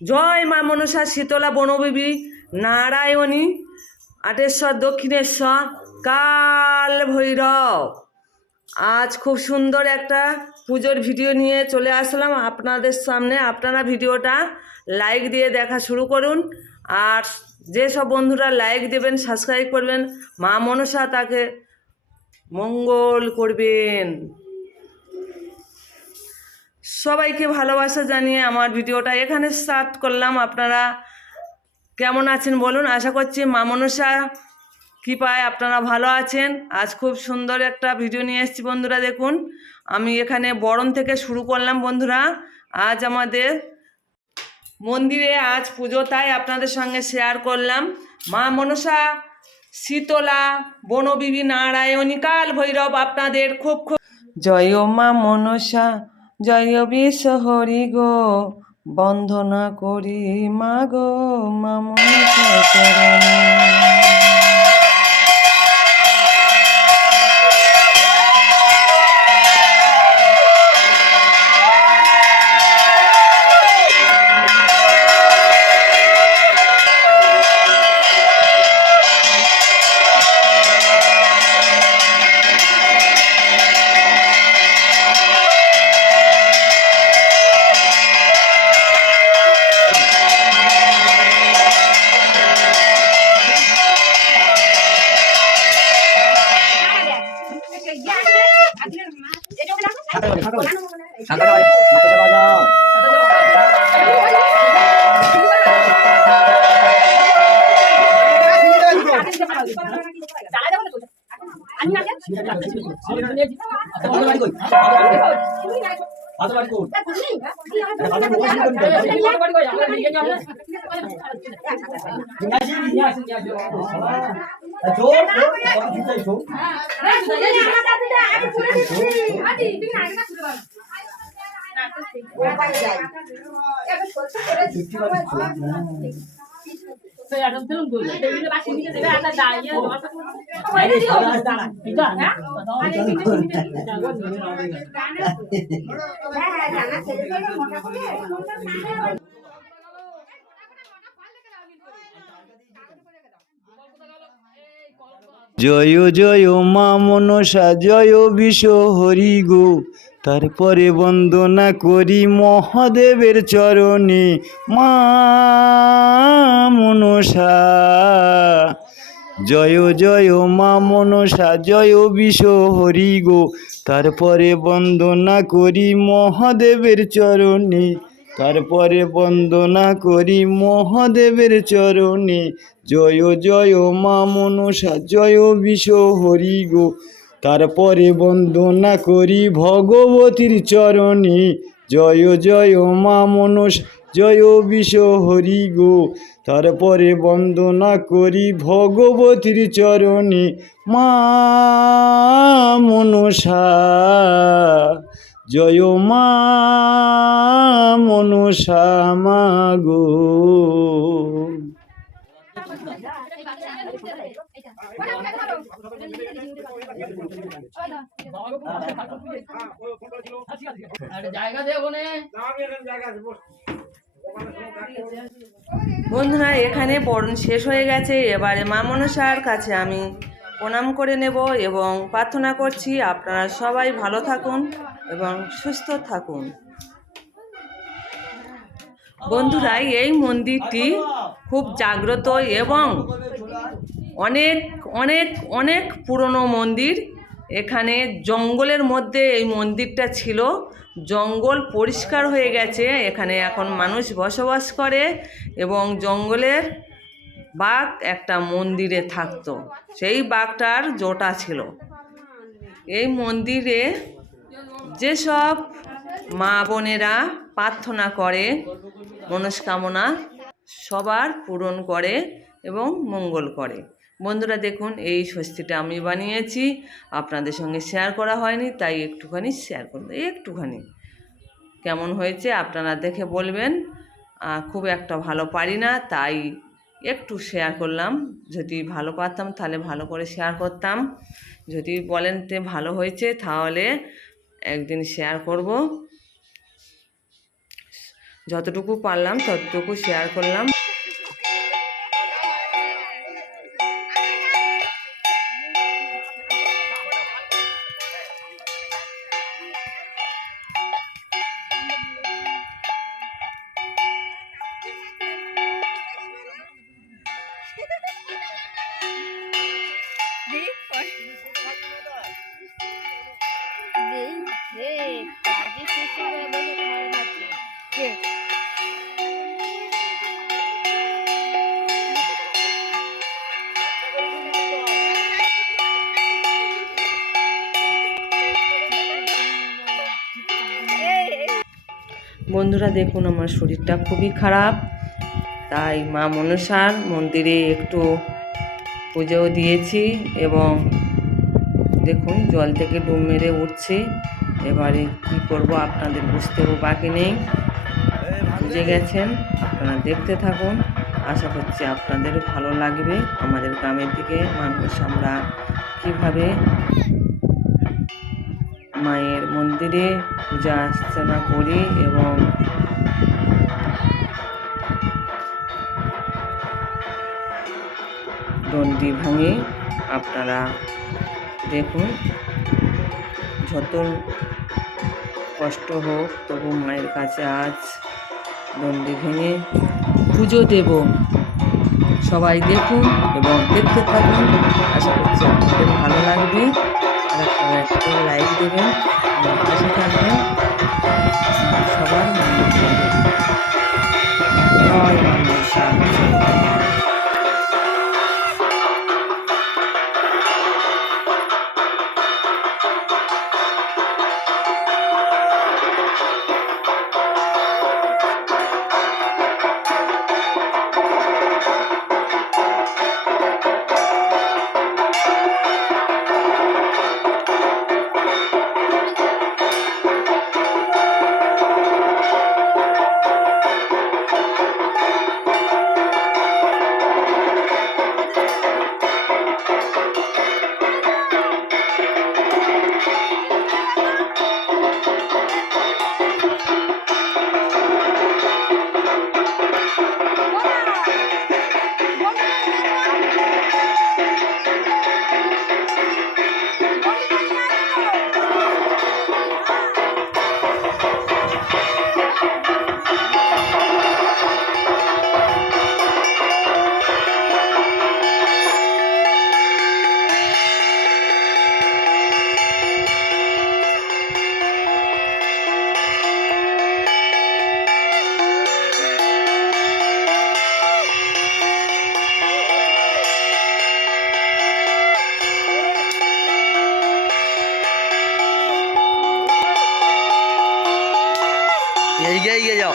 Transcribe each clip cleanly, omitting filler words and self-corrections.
জয় মা মনসা শীতলা বনবিবি নারায়ণী আটেশ্বর দক্ষিণেশ্বর কাল ভৈরব। আজ খুব সুন্দর একটা পুজোর ভিডিও নিয়ে চলে আসলাম আপনাদের সামনে। আপনারা ভিডিওটা লাইক দিয়ে দেখা শুরু করুন, আর যেসব বন্ধুরা লাইক দেবেন, সাবস্ক্রাইব করবেন, মা মনসা তাকে মঙ্গল করবেন। সবাইকে ভালোবাসা জানিয়ে আমার ভিডিওটা এখানে স্টার্ট করলাম। আপনারা কেমন আছেন বলুন? আশা করছি মা মনসা কৃপায় আপনারা ভালো আছেন। আজ খুব সুন্দর একটা ভিডিও নিয়ে এসেছি বন্ধুরা। দেখুন, আমি এখানে বরণ থেকে শুরু করলাম বন্ধুরা। আজ আমাদের মন্দিরে আজ পুজো, তাই আপনাদের সঙ্গে শেয়ার করলাম। মা মনসা শীতলা বনবিবি নারায়ণী কাল ভৈরব আপনাদের খুব খুব জয় মা মনসা, জয় বিশ্বহরি গো, বন্দনা করি মা গো মা মনসা চরণে। জয় জয় মা মনসা, জয় বিশ্বহরি গো, তারপরে বন্দনা করি মহাদেবের চরণে মা মনসা। জয় জয় মা মনসা, জয় বিশ্বহরি গো, তারপরে বন্দনা করি মহাদেবের চরণে, তারপরে বন্দনা করি মহাদেবের চরণে। জয় জয় মা মনসা, জয় বিশ্বহরি গো, তারপরে বন্দনা করি ভগবতীর চরণে। জয় জয় মা মনসা, জয় বিশ্বহরি গো, তারপরে বন্দনা করি ভগবতীর চরণে মা মনসা। জয় মা মনসা মা গো। বন্ধুরা, এখানে বরণ শেষ হয়ে গেছে। এবারে মা মনসার কাছে আমি প্রণাম করে নেব এবং প্রার্থনা করছি আপনারা সবাই ভালো থাকুন এবং সুস্থ থাকুন। বন্ধুরা, এই মন্দিরটি খুব জাগ্রত এবং অনেক অনেক অনেক পুরনো মন্দির। এখানে জঙ্গলের মধ্যে এই মন্দিরটা ছিল। জঙ্গল পরিষ্কার হয়ে গেছে, এখানে এখন মানুষ বসবাস করে এবং জঙ্গলের বাঘ একটা মন্দিরে থাকতো, সেই বাঘটার জোটা ছিল। এই মন্দিরে যেসব মা বোনেরা প্রার্থনা করে মনস্কামনা সবার পূরণ করে এবং মঙ্গল করে। বন্ধুরা দেখুন, এই ষষ্ঠীটা আমি বানিয়েছি, আপনাদের সঙ্গে শেয়ার করা হয়নি, তাই একটুখানি শেয়ার করব। একটুখানি কেমন হয়েছে আপনারা দেখে বলবেন। খুব একটা ভালো পারি না, তাই একটু শেয়ার করলাম। যদি ভালো পারতাম তাহলে ভালো করে শেয়ার করতাম, যদি বলেন যে ভালো হয়েছে তাহলে একদিন শেয়ার করব। যতটুকু পারলাম ততটুকু শেয়ার করলাম। বন্ধুরা দেখুন, আমার শরীরটা খুবই খারাপ, তাই মা মনসার মন্দিরে একটু পুজোও দিয়েছি এবং দেখুন জল থেকে ডুব মেরে উঠছে। এবারে কি করব আপনাদের বুঝতেও বাকি নেই, বুঝে গেছেন। আপনারা দেখতে থাকুন, আশা করছি আপনাদেরও ভালো লাগবে। আমাদের গ্রামের দিকে মানুষ আমরা কীভাবে মায়ের মন্দিরে পূজা অর্চনা করি এবং দণ্ডি ভাঙি, আপনারা দেখুন। যত কষ্ট হোক তবু মায়ের কাছে আজ দণ্ডি ভেঙে পুজো দেব। সবাই দেখুন এবং দেখতে থাকুন, আশা করছি আপনাদের ভালো লাগবে। আর আপনারা একটু লাইক দেবেন, আমার পাশে থাকবেন, সবার মঙ্গল করবেন। জয় মা মনসা। এগিয়ে যাও।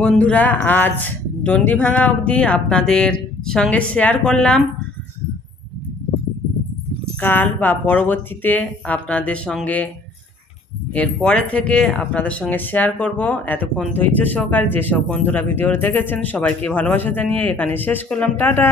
বন্ধুরা, আজ ডন্ডি ভাঙা অবধি আপনাদের সঙ্গে শেয়ার করলাম। কাল বা পরবর্তীতে আপনাদের সঙ্গে এর পরে থেকে আপনাদের সঙ্গে শেয়ার করব। এতক্ষণ ধৈর্য সহকারে যেসব বন্ধুরা ভিডিও দেখেছেন সবাইকে ভালোবাসা জানিয়ে এখানে শেষ করলাম। টাটা।